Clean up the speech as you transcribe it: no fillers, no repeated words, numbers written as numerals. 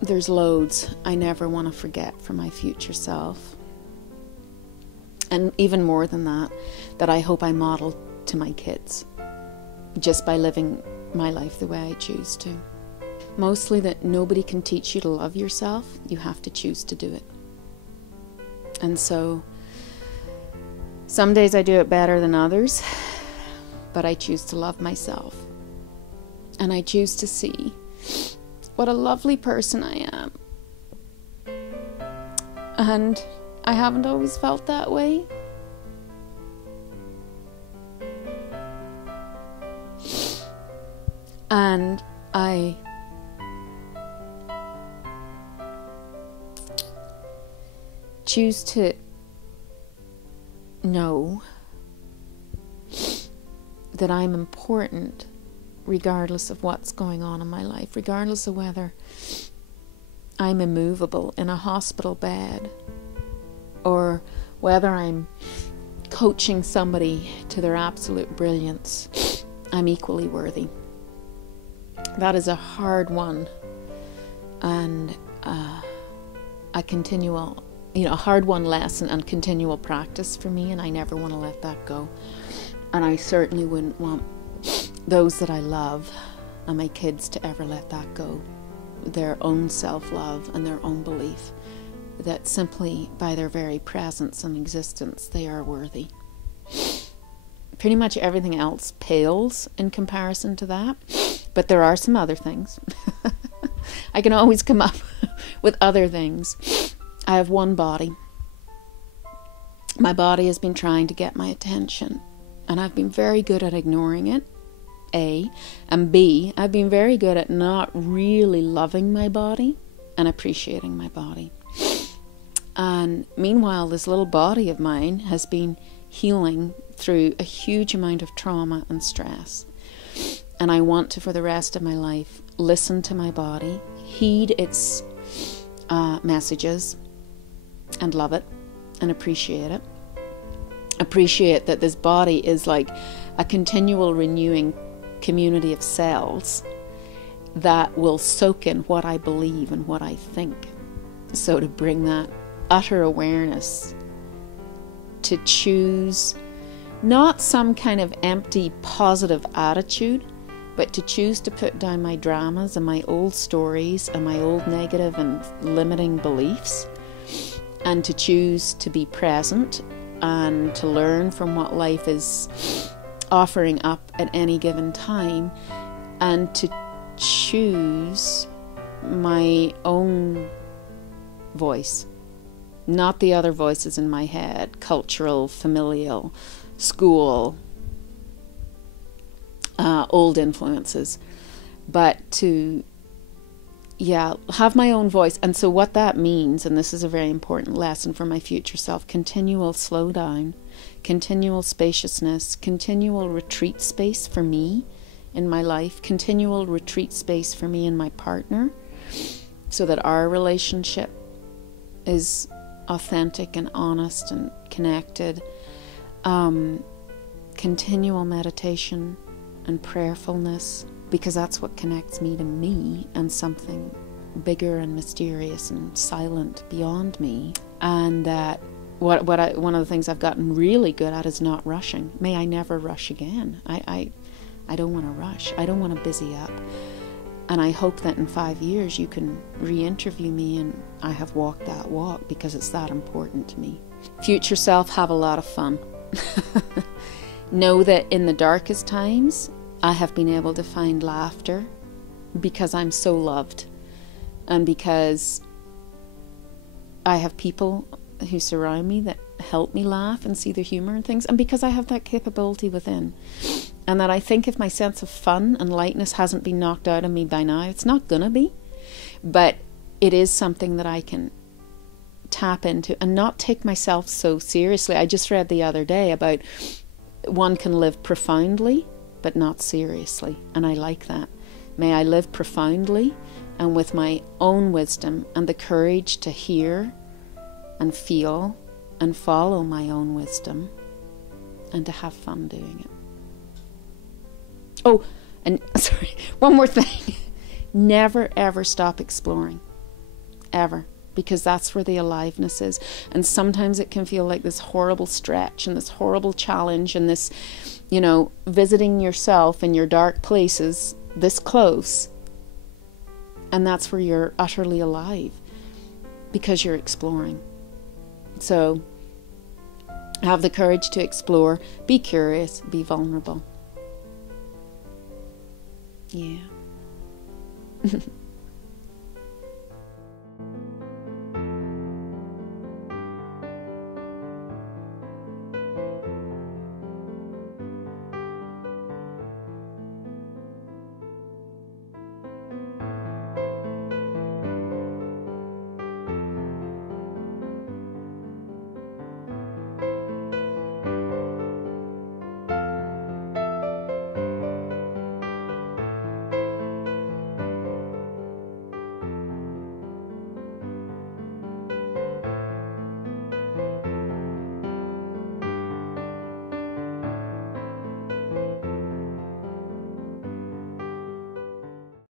There's loads I never want to forget for my future self. And even more than that, that I hope I model to my kids, just by living my life the way I choose to. Mostly that nobody can teach you to love yourself, you have to choose to do it. And so, some days I do it better than others, but I choose to love myself. And I choose to see what a lovely person I am. And I haven't always felt that way. And I choose to know that I'm important regardless of what's going on in my life, regardless of whether I'm immovable in a hospital bed or whether I'm coaching somebody to their absolute brilliance. I'm equally worthy. That is a hard one, and a hard one lesson and continual practice for me, and I never want to let that go. And I certainly wouldn't want those that I love and my kids to ever let that go. Their own self-love and their own belief that simply by their very presence and existence they are worthy. Pretty much everything else pales in comparison to that, but there are some other things. I can always come up with other things. I have one body. My body has been trying to get my attention, and I've been very good at ignoring it, A. And B, I've been very good at not really loving my body and appreciating my body. And meanwhile, this little body of mine has been healing through a huge amount of trauma and stress. And I want to, for the rest of my life, listen to my body, heed its messages, and love it, and appreciate it. Appreciate that this body is like a continual renewing community of cells that will soak in what I believe and what I think. So to bring that utter awareness to choose not some kind of empty positive attitude, but to choose to put down my dramas and my old stories and my old negative and limiting beliefs, and to choose to be present and to learn from what life is offering up at any given time, and to choose my own voice, not the other voices in my head, cultural, familial, school, old influences, but to have my own voice. And so what that means, and this is a very important lesson for my future self, continual slow down, continual spaciousness, continual retreat space for me in my life, continual retreat space for me and my partner, so that our relationship is authentic and honest and connected. Continual meditation and prayerfulness, because that's what connects me to me and something bigger and mysterious and silent beyond me. And that one of the things I've gotten really good at is not rushing. May I never rush again. I don't want to rush. I don't want to busy up. And I hope that in 5 years you can re-interview me and I have walked that walk, because it's that important to me. Future self, have a lot of fun. Know that in the darkest times I have been able to find laughter because I'm so loved, and because I have people who surround me that help me laugh and see the humor in things, and because I have that capability within. And that I think if my sense of fun and lightness hasn't been knocked out of me by now, it's not gonna be, but it is something that I can tap into and not take myself so seriously. I just read the other day about one can live profoundly but not seriously, and I like that. May I live profoundly and with my own wisdom and the courage to hear and feel and follow my own wisdom, and to have fun doing it. Oh, and sorry, one more thing. Never ever stop exploring. ever, because that's where the aliveness is. And sometimes it can feel like this horrible stretch and this horrible challenge and this, you know, visiting yourself in your dark places this close. And that's where you're utterly alive, because you're exploring. So have the courage to explore, be curious, be vulnerable. Yeah.